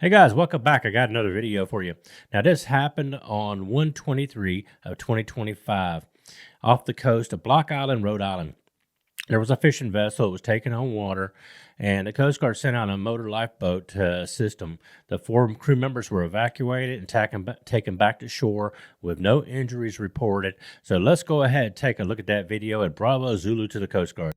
Hey guys, welcome back. I got another video for you. Now, this happened on 123 of 2025 off the coast of Block Island, Rhode Island. There was a fishing vessel that was taking on water, and the Coast Guard sent out a motor lifeboat system. The 4 crew members were evacuated and taken back to shore with no injuries reported. So let's go ahead and take a look at that video, and bravo Zulu to the Coast Guard.